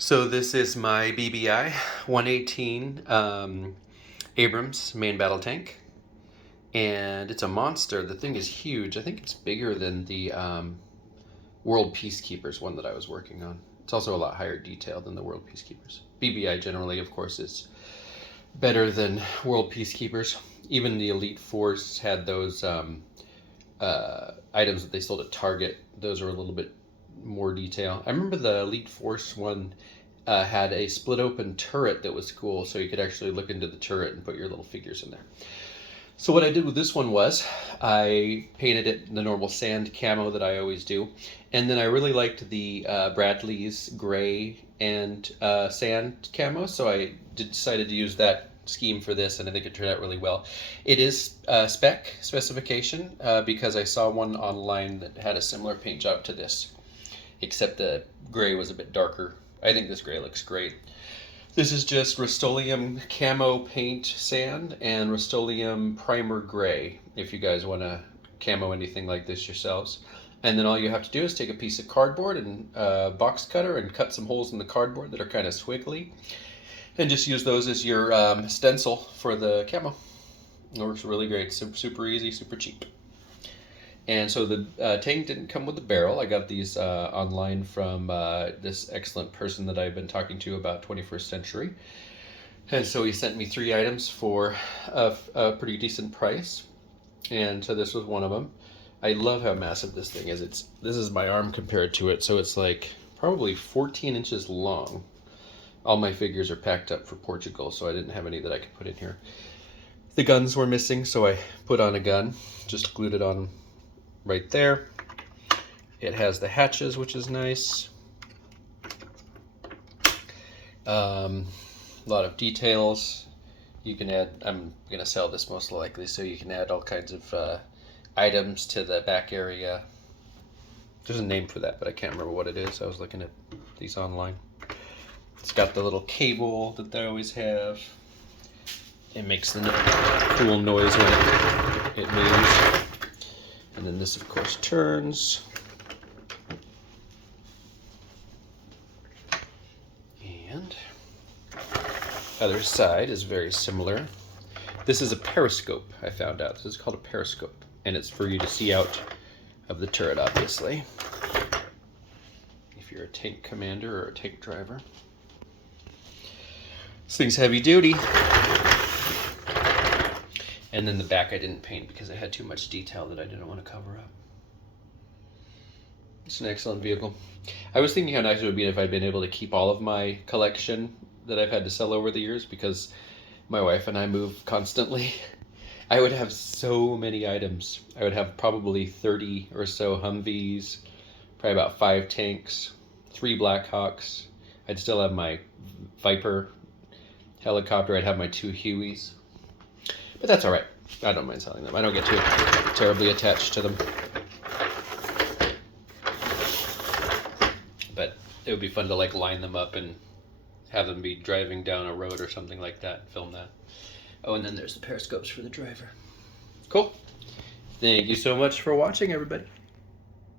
So this is my BBI 118 Abrams main battle tank, and it's a monster. The thing is huge. I think it's bigger than the World Peacekeepers one that I was working on. It's also a lot higher detail than the World Peacekeepers. BBI generally, of course, is better than World Peacekeepers. Even the Elite Force had those items that they sold at Target. Those are a little bit more detail. I remember the Elite Force one had a split open turret that was cool, so you could actually look into the turret and put your little figures in there. So what I did with this one was I painted it the normal sand camo that I always do, and then I really liked the Bradley's gray and sand camo, so I decided to use that scheme for this, and I think it turned out really well. It is specification because I saw one online that had a similar paint job to this, except the gray was a bit darker. I think this gray looks great. This is just Rust-Oleum camo paint sand and Rust-Oleum primer gray, if you guys want to camo anything like this yourselves. And then all you have to do is take a piece of cardboard and a box cutter and cut some holes in the cardboard that are kind of squiggly, and just use those as your stencil for the camo. It works really great. Super easy, super cheap. And so the tank didn't come with the barrel. I got these online from this excellent person that I've been talking to about 21st Century. And so he sent me 3 items for a pretty decent price. And so this was one of them. I love how massive this thing is. This is my arm compared to it, so it's like probably 14 inches long. All my figures are packed up for Portugal, so I didn't have any that I could put in here. The guns were missing, so I put on a gun, just glued it on right there. It has the hatches, which is nice. A lot of details. You can add, I'm going to sell this most likely, so you can add all kinds of items to the back area. There's a name for that, but I can't remember what it is. I was looking at these online. It's got the little cable that they always have. It makes the cool noise when it moves. And then this, of course, turns. And other side is very similar. This is a periscope, I found out. This is called a periscope, and it's for you to see out of the turret, obviously, if you're a tank commander or a tank driver. This thing's heavy duty. And then the back I didn't paint because I had too much detail that I didn't want to cover up. It's an excellent vehicle. I was thinking how nice it would be if I'd been able to keep all of my collection that I've had to sell over the years, because my wife and I move constantly. I would have so many items. I would have probably 30 or so Humvees, probably about 5 tanks, 3 Blackhawks. I'd still have my Viper helicopter. I'd have my 2 Hueys. But that's all right. I don't mind selling them. I don't get too terribly attached to them. But it would be fun to like line them up and have them be driving down a road or something like that. Film that. Oh, and then there's the periscopes for the driver. Cool. Thank you so much for watching, everybody.